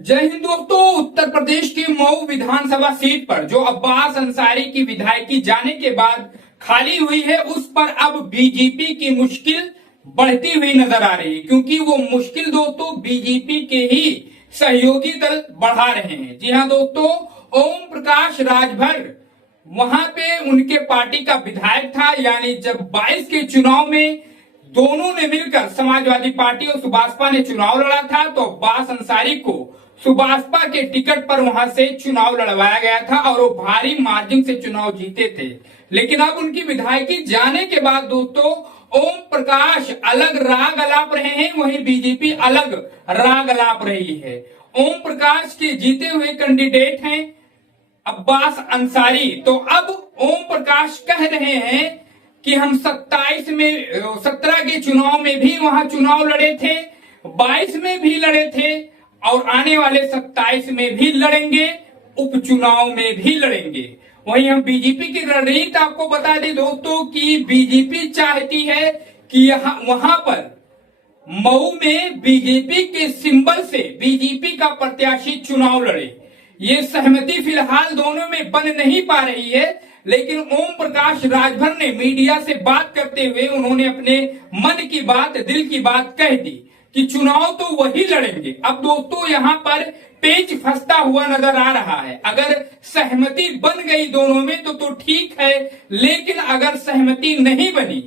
जय हिंद दोस्तों। उत्तर प्रदेश की मऊ विधानसभा सीट पर जो अब्बास अंसारी की विधायकी जाने के बाद खाली हुई है, उस पर अब बीजेपी की मुश्किल बढ़ती हुई नजर आ रही है, क्योंकि वो मुश्किल दोस्तों बीजेपी के ही सहयोगी दल बढ़ा रहे हैं। जी हाँ दोस्तों, ओम प्रकाश राजभर वहां पे उनके पार्टी का विधायक था, यानी जब 22 के चुनाव में दोनों ने मिलकर समाजवादी पार्टी और सुभाषपा ने चुनाव लड़ा था, तो अब्बास अंसारी को सुभाषपा के टिकट पर वहां से चुनाव लड़वाया गया था और वो भारी मार्जिन से चुनाव जीते थे। लेकिन अब उनकी विधायकी जाने के बाद दोस्तों ओम प्रकाश अलग राग अलाप रहे हैं, वहीं बीजेपी अलग राग अलाप रही है। ओम प्रकाश के जीते हुए कैंडिडेट हैं अब्बास अंसारी। तो अब ओम प्रकाश कह रहे हैं कि हम 17 के चुनाव में भी वहां चुनाव लड़े थे, 22 में भी लड़े थे और आने वाले 27 में भी लड़ेंगे, उपचुनाव में भी लड़ेंगे। वहीं हम बीजेपी की रणनीति आपको बता दें दोस्तों कि बीजेपी चाहती है कि वहां पर मऊ में बीजेपी के सिंबल से बीजेपी का प्रत्याशी चुनाव लड़े। ये सहमति फिलहाल दोनों में बन नहीं पा रही है, लेकिन ओम प्रकाश राजभर ने मीडिया से बात करते हुए उन्होंने अपने मन की बात, दिल की बात कह दी कि चुनाव तो वही लड़ेंगे। अब दोस्तों यहाँ पर पेच फंसता हुआ नजर आ रहा है। अगर सहमति बन गई दोनों में तो ठीक है, लेकिन अगर सहमति नहीं बनी,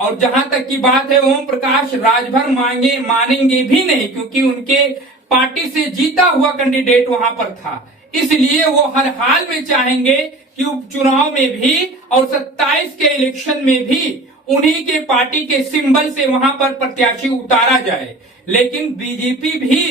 और जहां तक की बात है ओम प्रकाश राजभर मानेंगे भी नहीं, क्योंकि उनके पार्टी से जीता हुआ कैंडिडेट वहां पर था, इसलिए वो हर हाल में चाहेंगे कि उपचुनाव में भी और 27 के इलेक्शन में भी उन्हीं के पार्टी के सिंबल से वहां पर प्रत्याशी उतारा जाए। लेकिन बीजेपी भी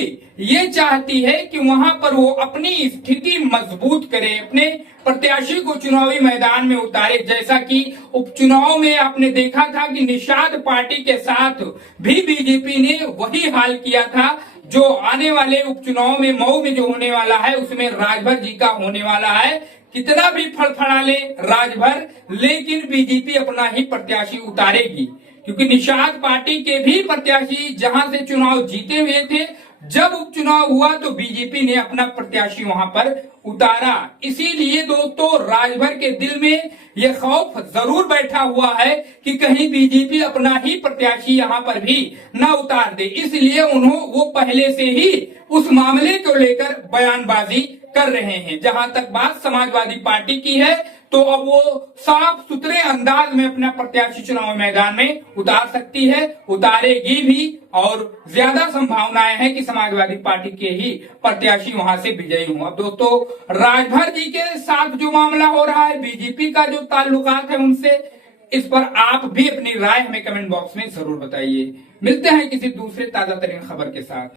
ये चाहती है कि वहां पर वो अपनी स्थिति मजबूत करे, अपने प्रत्याशी को चुनावी मैदान में उतारे। जैसा कि उपचुनाव में आपने देखा था कि निषाद पार्टी के साथ भी बीजेपी ने वही हाल किया था। जो आने वाले उपचुनाव में मऊ में जो होने वाला है उसमें राजभर जी का होने वाला है। कितना भी फड़फड़ा ले राजभर, लेकिन बीजेपी अपना ही प्रत्याशी उतारेगी, क्योंकि निषाद पार्टी के भी प्रत्याशी जहां से चुनाव जीते हुए थे, जब उपचुनाव हुआ तो बीजेपी ने अपना प्रत्याशी वहां पर उतारा। इसीलिए दोस्तों राजभर के दिल में यह खौफ जरूर बैठा हुआ है कि कहीं बीजेपी अपना ही प्रत्याशी यहां पर भी न उतार दे, इसलिए वो पहले से ही उस मामले को लेकर बयानबाजी कर रहे हैं। जहां तक बात समाजवादी पार्टी की है, तो अब वो साफ सुथरे अंदाज में अपना प्रत्याशी चुनाव मैदान में उतार सकती है, उतारेगी भी, और ज्यादा संभावनाएं हैं कि समाजवादी पार्टी के ही प्रत्याशी वहां से विजयी हों। अब दोस्तों राजभर जी के साथ जो मामला हो रहा है, बीजेपी का जो ताल्लुकात है उनसे, इस पर आप भी अपनी राय हमें कमेंट बॉक्स में जरूर बताइए। मिलते हैं किसी दूसरे ताजा तरीन खबर के साथ।